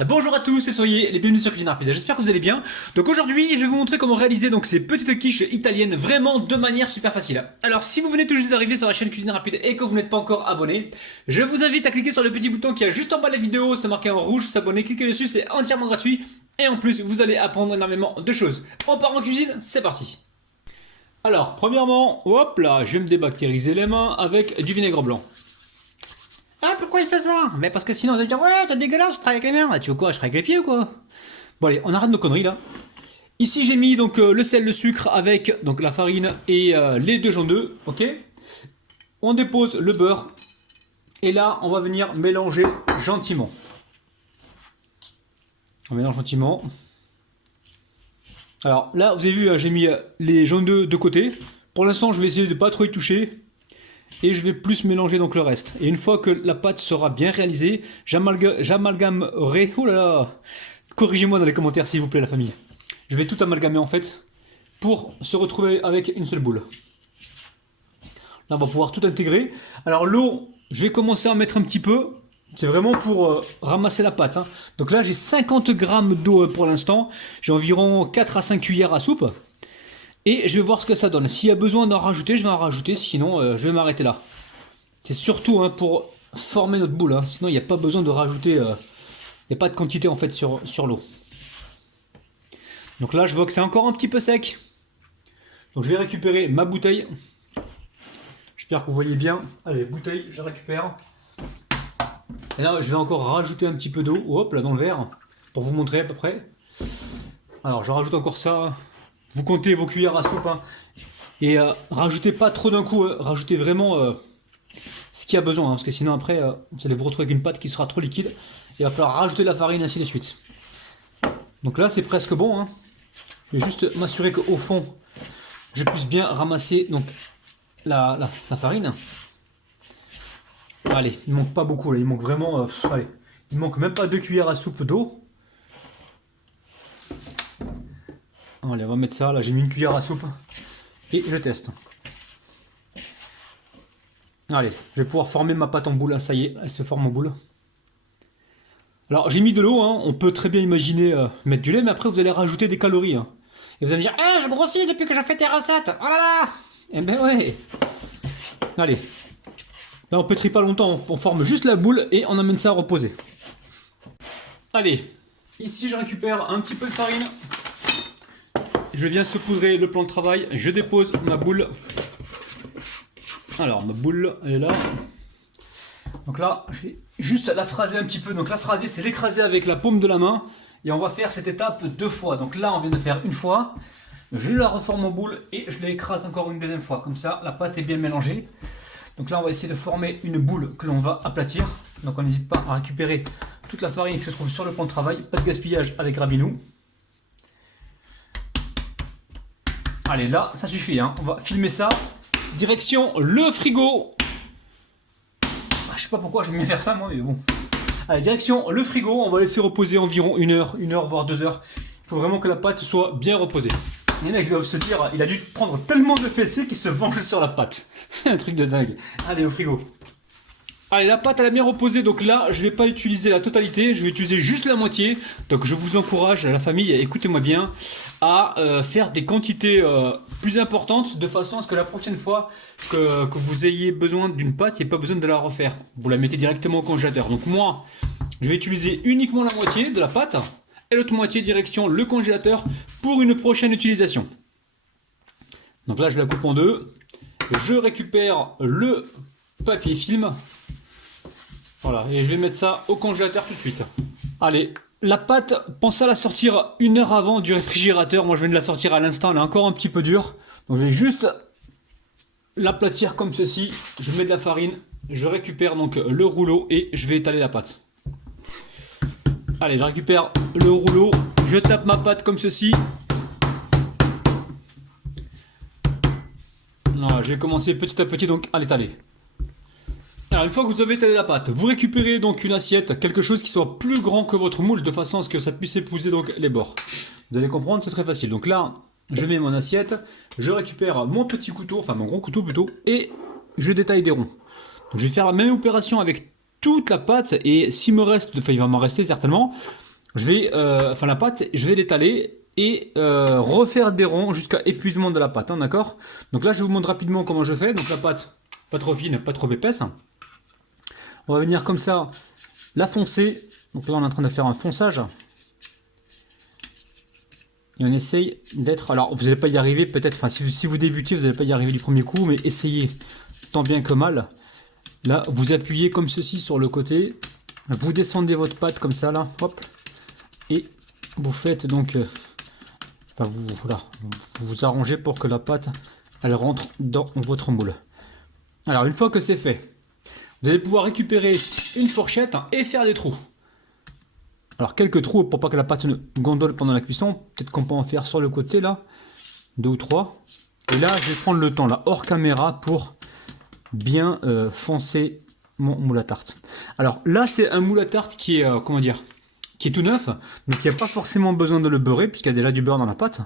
Bonjour à tous et soyez les bienvenus sur Cuisine Rapide, j'espère que vous allez bien. Donc aujourd'hui je vais vous montrer comment réaliser donc ces petites quiches italiennes vraiment de manière super facile. Alors si vous venez tout juste d'arriver sur la chaîne Cuisine Rapide et que vous n'êtes pas encore abonné, je vous invite à cliquer sur le petit bouton qui est juste en bas de la vidéo, c'est marqué en rouge s'abonner, cliquez dessus, c'est entièrement gratuit. Et en plus vous allez apprendre énormément de choses. On part en cuisine, c'est parti. Alors premièrement, hop là, je vais me débactériser les mains avec du vinaigre blanc. Ah, pourquoi il fait ça? Mais parce que sinon, vous allez dire, ouais, t'es dégueulasse, je travaille avec les mains. Ah, tu veux quoi? Je travaille avec les pieds ou quoi? Bon, allez, on arrête nos conneries là. Ici, j'ai mis donc le sel, le sucre avec donc la farine et les deux jaunes d'œufs, ok? On dépose le beurre et là, on va venir mélanger gentiment. On mélange gentiment. Alors là, vous avez vu, j'ai mis les jaunes d'œufs de côté. Pour l'instant, je vais essayer de pas trop y toucher. Et je vais plus mélanger donc le reste. Et une fois que la pâte sera bien réalisée, j'amalgamerai. Oh là là! Corrigez-moi dans les commentaires s'il vous plaît, la famille. Je vais tout amalgamer en fait pour se retrouver avec une seule boule. Là, on va pouvoir tout intégrer. Alors, l'eau, je vais commencer à en mettre un petit peu. C'est vraiment pour ramasser la pâte, hein. Donc là, j'ai 50 grammes d'eau pour l'instant. J'ai environ 4 à 5 cuillères à soupe. Et je vais voir ce que ça donne. S'il y a besoin d'en rajouter, je vais en rajouter. Sinon, je vais m'arrêter là. C'est surtout hein, pour former notre boule. Hein. Sinon, il n'y a pas besoin de rajouter. Il n'y a pas de quantité en fait sur l'eau. Donc là, je vois que c'est encore un petit peu sec. Donc je vais récupérer ma bouteille. J'espère que vous voyez bien. Allez, bouteille, je récupère. Et là, je vais encore rajouter un petit peu d'eau. Hop, là dans le verre. Pour vous montrer à peu près. Alors, je rajoute encore ça. Vous comptez vos cuillères à soupe. Hein. Et rajoutez pas trop d'un coup. Rajoutez vraiment ce qu'il y a besoin. Hein, parce que sinon, après, vous allez vous retrouver avec une pâte qui sera trop liquide. Il va falloir rajouter la farine, ainsi de suite. Donc là, c'est presque bon. Hein. Je vais juste m'assurer qu'au fond, je puisse bien ramasser donc, la farine. Allez, il manque pas beaucoup. Là. Il manque vraiment... allez, il manque même pas 2 cuillères à soupe d'eau. Allez, on va mettre ça. Là, j'ai mis une cuillère à soupe. Et je teste. Allez, je vais pouvoir former ma pâte en boule. Ça y est, elle se forme en boule. Alors, j'ai mis de l'eau. Hein. On peut très bien imaginer mettre du lait, mais après, vous allez rajouter des calories. Hein. Et vous allez me dire, je grossis depuis que je fais tes recettes. Oh là là! Eh ben ouais. Allez. Là, on pétrit pas longtemps. On forme juste la boule et on amène ça à reposer. Allez. Ici, je récupère un petit peu de farine. Je viens saupoudrer le plan de travail. Je dépose ma boule. Alors, ma boule, elle est là. Donc là, je vais juste la phraser un petit peu. Donc la phraser, c'est l'écraser avec la paume de la main. Et on va faire cette étape 2 fois. Donc là, on vient de faire une fois. Je la reforme en boule et je l'écrase encore une deuxième fois. Comme ça, la pâte est bien mélangée. Donc là, on va essayer de former une boule que l'on va aplatir. Donc on n'hésite pas à récupérer toute la farine qui se trouve sur le plan de travail. Pas de gaspillage avec Rabinou. Allez, là, ça suffit. Hein. On va filmer ça. Direction le frigo. Je sais pas pourquoi j'aime bien faire ça, moi, mais bon. Allez, direction le frigo. On va laisser reposer environ 1 heure, voire 2 heures. Il faut vraiment que la pâte soit bien reposée. Il y en a qui doivent se dire, il a dû prendre tellement de fessées qu'il se venge sur la pâte. C'est un truc de dingue. Allez, au frigo. Allez, la pâte elle a bien reposé, donc là je vais pas utiliser la totalité, je vais utiliser juste la moitié. Donc je vous encourage, la famille, écoutez-moi bien, à faire des quantités plus importantes de façon à ce que la prochaine fois que vous ayez besoin d'une pâte, il n'y ait pas besoin de la refaire. Vous la mettez directement au congélateur. Donc moi, je vais utiliser uniquement la moitié de la pâte et l'autre moitié direction le congélateur pour une prochaine utilisation. Donc là je la coupe en deux, je récupère le papier film. Voilà, et je vais mettre ça au congélateur tout de suite. Allez, la pâte, pensez à la sortir 1 heure avant du réfrigérateur. Moi, je viens de la sortir à l'instant, elle est encore un petit peu dure. Donc, je vais juste l'aplatir comme ceci. Je mets de la farine, je récupère donc le rouleau et je vais étaler la pâte. Allez, je récupère le rouleau, je tape ma pâte comme ceci. Voilà, je vais commencer petit à petit donc à l'étaler. Alors une fois que vous avez étalé la pâte, vous récupérez donc une assiette, quelque chose qui soit plus grand que votre moule, de façon à ce que ça puisse épouser donc les bords. Vous allez comprendre, c'est très facile. Donc là, je mets mon assiette, je récupère mon petit couteau, enfin mon gros couteau plutôt, et je détaille des ronds. Donc je vais faire la même opération avec toute la pâte et s'il me reste, enfin il va m'en rester certainement, je vais, enfin la pâte, je vais l'étaler et refaire des ronds jusqu'à épuisement de la pâte, hein, d'accord? Donc là je vous montre rapidement comment je fais. Donc la pâte, pas trop fine, pas trop épaisse. On va venir comme ça la foncer. Donc là on est en train de faire un fonçage. Et on essaye d'être... Alors vous n'allez pas y arriver peut-être, enfin si vous débutez vous n'allez pas y arriver du premier coup, mais essayez tant bien que mal. Là vous appuyez comme ceci sur le côté. Vous descendez votre pâte comme ça là, hop. Et vous faites donc... enfin, voilà, vous vous arrangez pour que la pâte elle rentre dans votre moule. Alors une fois que c'est fait, vous allez pouvoir récupérer une fourchette et faire des trous. Alors quelques trous pour pas que la pâte ne gondole pendant la cuisson. Peut-être qu'on peut en faire sur le côté là, 2 ou 3. Et là je vais prendre le temps là hors caméra pour bien foncer mon moule à tarte. Alors là c'est un moule à tarte qui est comment dire, qui est tout neuf, donc il n'y a pas forcément besoin de le beurrer puisqu'il y a déjà du beurre dans la pâte.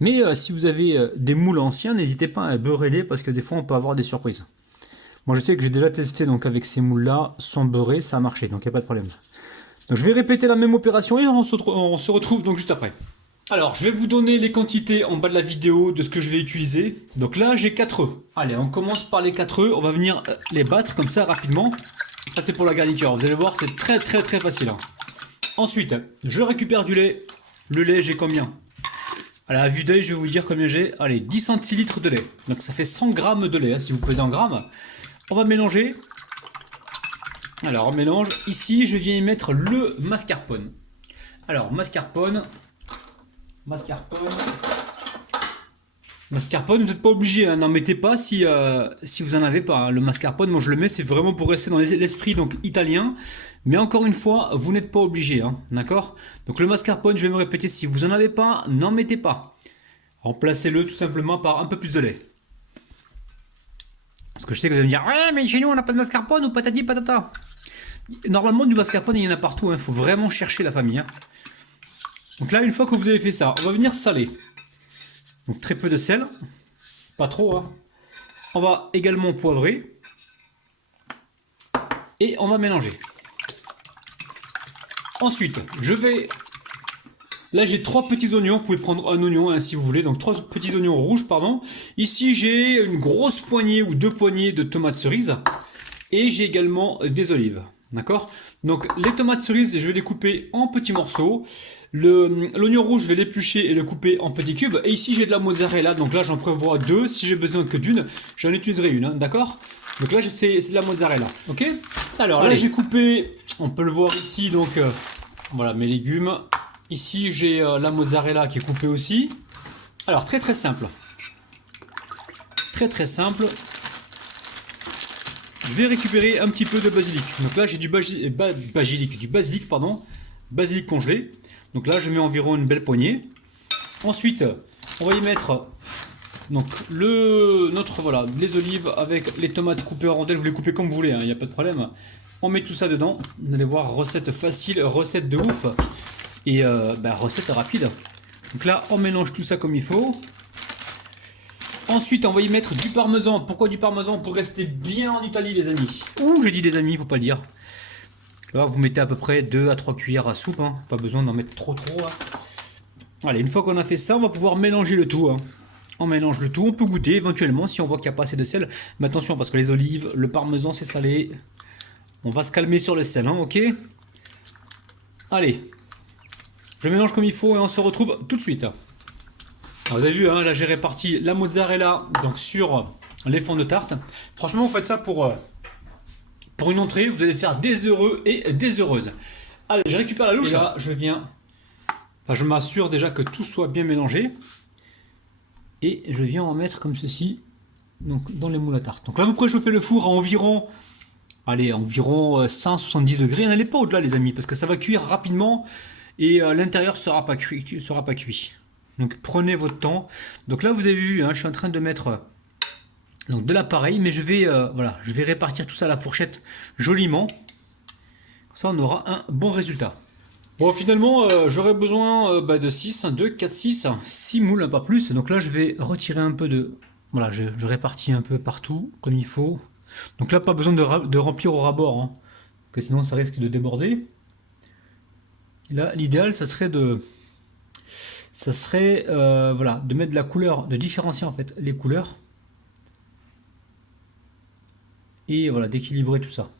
Mais si vous avez des moules anciens, n'hésitez pas à beurrer les parce que des fois on peut avoir des surprises. Moi je sais que j'ai déjà testé donc avec ces moules là sans beurrer, ça a marché, donc il n'y a pas de problème. Donc je vais répéter la même opération et on se retrouve donc juste après. Alors je vais vous donner les quantités en bas de la vidéo de ce que je vais utiliser. Donc là j'ai 4 œufs. Allez, on commence par les 4 œufs, on va venir les battre comme ça rapidement. Ça c'est pour la garniture, vous allez voir c'est très facile. Hein. Ensuite, je récupère du lait. Le lait j'ai combien? À la vue d'œil je vais vous dire combien j'ai. Allez, 10 centilitres de lait. Donc ça fait 100 grammes de lait hein, si vous pesez en grammes. On va mélanger. Alors on mélange, ici je viens y mettre le mascarpone. Alors mascarpone, vous n'êtes pas obligé, hein, n'en mettez pas si vous en avez pas. Hein. Le mascarpone, moi je le mets, c'est vraiment pour rester dans l'esprit donc italien. Mais encore une fois, vous n'êtes pas obligé, hein, d'accord? Donc le mascarpone, je vais me répéter, si vous en avez pas, n'en mettez pas. Remplacez-le tout simplement par un peu plus de lait. Parce que je sais que vous allez me dire, ouais mais chez nous on n'a pas de mascarpone ou patati patata. Normalement du mascarpone il y en a partout, il faut vraiment chercher la famille. Hein. Donc là une fois que vous avez fait ça, on va venir saler. Donc très peu de sel, pas trop. Hein. On va également poivrer. Et on va mélanger. Ensuite, je vais... Là j'ai 3 petits oignons, vous pouvez prendre un oignon hein, si vous voulez, donc 3 petits oignons rouges, pardon. Ici j'ai une grosse poignée ou 2 poignées de tomates cerises. Et j'ai également des olives. D'accord? Donc les tomates cerises, je vais les couper en petits morceaux. L'oignon rouge, je vais l'éplucher et le couper en petits cubes. Et ici, j'ai de la mozzarella. Donc là, j'en prévois 2. Si j'ai besoin que d'une, j'en utiliserai une. Hein, d'accord? Donc là, c'est de la mozzarella. Ok? Alors là, j'ai coupé, on peut le voir ici, donc voilà mes légumes. Ici, j'ai la mozzarella qui est coupée aussi. Alors, très simple. Très simple. Je vais récupérer un petit peu de basilic. Donc là, j'ai du basilic, pardon. Basilic congelé. Donc là, je mets environ une belle poignée. Ensuite, on va y mettre donc voilà, les olives avec les tomates coupées en rondelles. Vous les coupez comme vous voulez, il n'y a pas de problème. On met tout ça dedans. Vous allez voir, recette facile, recette de ouf. Et recette rapide. Donc là, on mélange tout ça comme il faut. Ensuite, on va y mettre du parmesan. Pourquoi du parmesan? Pour rester bien en Italie, les amis. Ouh, j'ai dit les amis, faut pas le dire. Là, vous mettez à peu près 2 à 3 cuillères à soupe. Hein. Pas besoin d'en mettre trop. Hein. Allez, une fois qu'on a fait ça, on va pouvoir mélanger le tout. Hein. On mélange le tout. On peut goûter éventuellement si on voit qu'il n'y a pas assez de sel. Mais attention, parce que les olives, le parmesan, c'est salé. On va se calmer sur le sel, hein, ok? Allez. Je mélange comme il faut et on se retrouve tout de suite. Alors, vous avez vu, hein, là j'ai réparti la mozzarella donc, sur les fonds de tarte. Franchement, vous faites ça pour une entrée, vous allez faire des heureux et des heureuses. Allez, je récupère la louche. Et là, je m'assure déjà que tout soit bien mélangé. Et je viens en mettre comme ceci donc, dans les moules à tarte. Donc là, vous préchauffez le four à environ 170 degrés. N'allez pas au-delà, les amis, parce que ça va cuire rapidement et l'intérieur sera pas cuit. Donc prenez votre temps. Donc là, vous avez vu, hein, je suis en train de mettre donc de l'appareil, mais je vais répartir tout ça à la fourchette joliment. Comme ça, on aura un bon résultat. Bon, finalement, j'aurais besoin de 6, 2, 4, 6 moules, pas plus. Donc là, je vais retirer un peu de... Voilà, je répartis un peu partout, comme il faut. Donc là, pas besoin de remplir au rabord. Hein. que sinon ça risque de déborder. Et là, l'idéal, ça serait voilà, de mettre de la couleur, de différencier en fait les couleurs et voilà, d'équilibrer tout ça.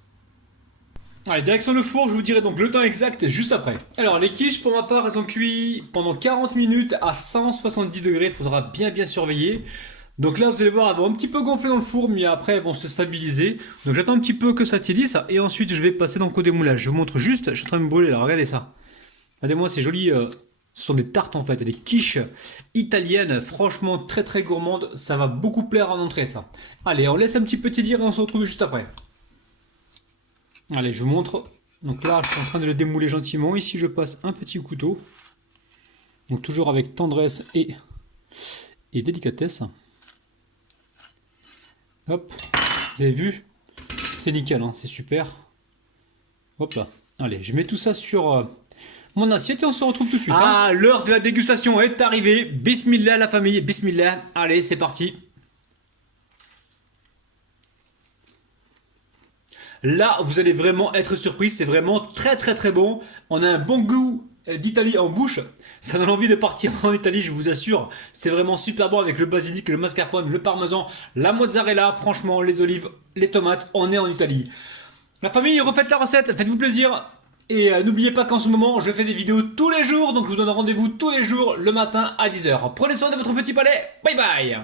Allez, direction le four, je vous dirai donc le temps exact juste après. Alors, les quiches, pour ma part, elles ont cuit pendant 40 minutes à 170 degrés. Il faudra bien surveiller. Donc là, vous allez voir, elles vont un petit peu gonfler dans le four, mais après, elles vont se stabiliser. Donc j'attends un petit peu que ça tiédisse et ensuite, je vais passer dans le co-démoulage. Je vous montre juste, je suis en train de me brûler là, regardez ça. Regardez-moi, c'est joli. Ce sont des tartes en fait, des quiches italiennes, franchement très gourmandes. Ça va beaucoup plaire en entrée, ça. Allez, on laisse un petit peu tiédir et on se retrouve juste après. Allez, je vous montre. Donc là, je suis en train de le démouler gentiment. Ici, je passe un petit couteau. Donc toujours avec tendresse et délicatesse. Hop, vous avez vu? C'est nickel, hein, c'est super. Hop là. Allez, je mets tout ça sur mon assiette et on se retrouve tout de suite. Ah, l'heure de la dégustation est arrivée. Bismillah la famille, bismillah. Allez, c'est parti. Là, vous allez vraiment être surpris, c'est vraiment très bon. On a un bon goût d'Italie en bouche. Ça donne envie de partir en Italie, je vous assure. C'est vraiment super bon avec le basilic, le mascarpone, le parmesan, la mozzarella, franchement, les olives, les tomates. On est en Italie. La famille, refaites la recette, faites-vous plaisir. Et n'oubliez pas qu'en ce moment, je fais des vidéos tous les jours. Donc je vous donne rendez-vous tous les jours le matin à 10 h. Prenez soin de votre petit palais. Bye bye.